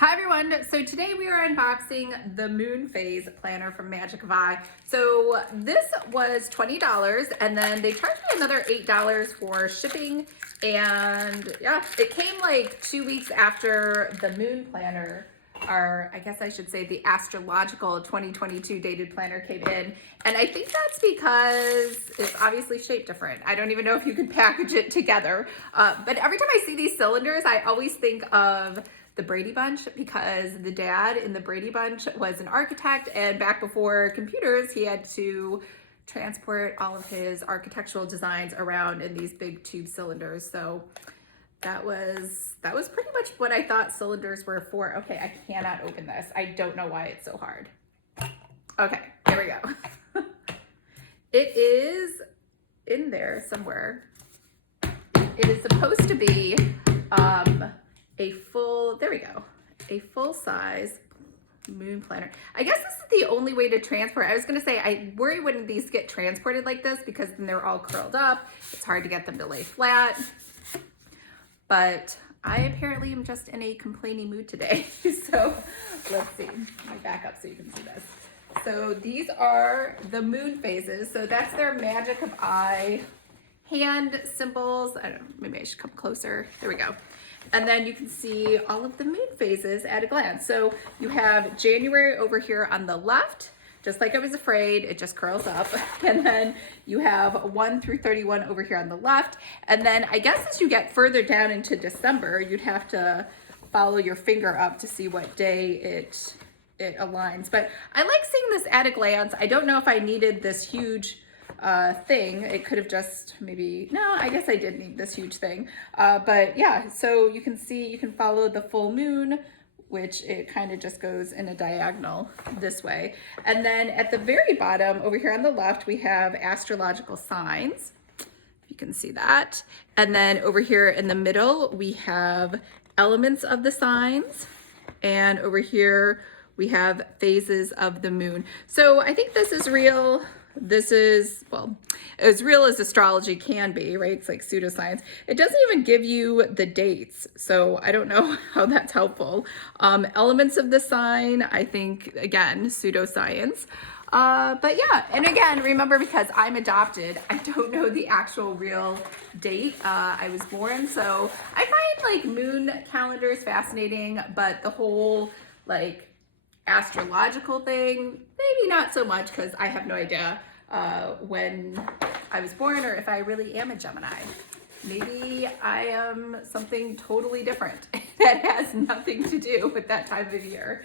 Hi everyone, so today we are unboxing the Moon Phase planner from Magic of Eye. So this was $20 and then they charged me another $8 for shipping, and yeah, it came like 2 weeks after the Moon planner, or I guess I should say the astrological 2022 dated planner came in. And I think that's because it's obviously shaped different. I don't even know if you can package it together. But every time I see these cylinders, I always think of the Brady Bunch, because the dad in the Brady Bunch was an architect, and back before computers, he had to transport all of his architectural designs around in these big tube cylinders. So that was pretty much what I thought cylinders were for. Okay, I cannot open this. I don't know why it's so hard. Okay, there we go. It is in there somewhere. It is supposed to be a full, there we go, a full-size moon planner. I guess this is the only way to transport. I was gonna say, I worry when these get transported like this, because then they're all curled up. It's hard to get them to lay flat. But I apparently am just in a complaining mood today. So let's see, let me back up so you can see this. So these are the moon phases. So that's their Magic of Eye hand symbols. I don't know, maybe I should come closer. There we go. And then you can see all of the moon phases at a glance. So you have January over here on the left, just like I was afraid, it just curls up. And then you have 1 through 31 over here on the left. And then I guess as you get further down into December, you'd have to follow your finger up to see what day it aligns. But I like seeing this at a glance. I don't know if I needed this huge thing. It could have just maybe, no, I guess I did need this huge thing. But yeah, so you can see, you can follow the full moon, which it kind of just goes in a diagonal this way. And then at the very bottom over here on the left, we have astrological signs, if you can see that. And then over here in the middle, we have elements of the signs. And over here, we have phases of the moon. So I think this is real. This is, well, as real as astrology can be, right? It's like pseudoscience. It doesn't even give you the dates, so I don't know how that's helpful. Elements of the sign, I think, again, pseudoscience. But yeah, and again, remember, because I'm adopted, I don't know the actual real date I was born, so I find like moon calendars fascinating, but the whole like astrological thing, maybe not so much, because I have no idea when I was born or if I really am a Gemini. Maybe I am something totally different that has nothing to do with that time of year.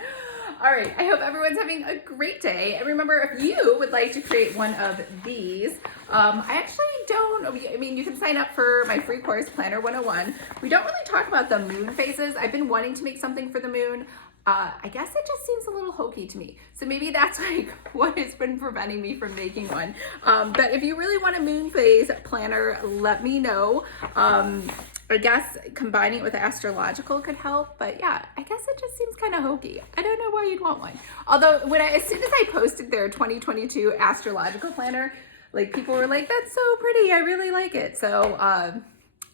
All right, I hope everyone's having a great day. And remember, if you would like to create one of these, I actually don't, I mean, you can sign up for my free course, Planner 101. We don't really talk about the moon phases. I've been wanting to make something for the moon. I guess it just seems a little hokey to me. So maybe that's like what has been preventing me from making one. But if you really want a moon phase planner, let me know. I guess combining it with astrological could help, but yeah, I guess it just seems kind of hokey. I don't know why you'd want one. Although as soon as I posted their 2022 astrological planner, like people were like, that's so pretty, I really like it. So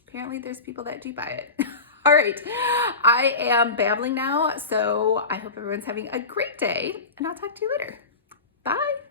apparently there's people that do buy it. All right, I am babbling now, so I hope everyone's having a great day, and I'll talk to you later. Bye.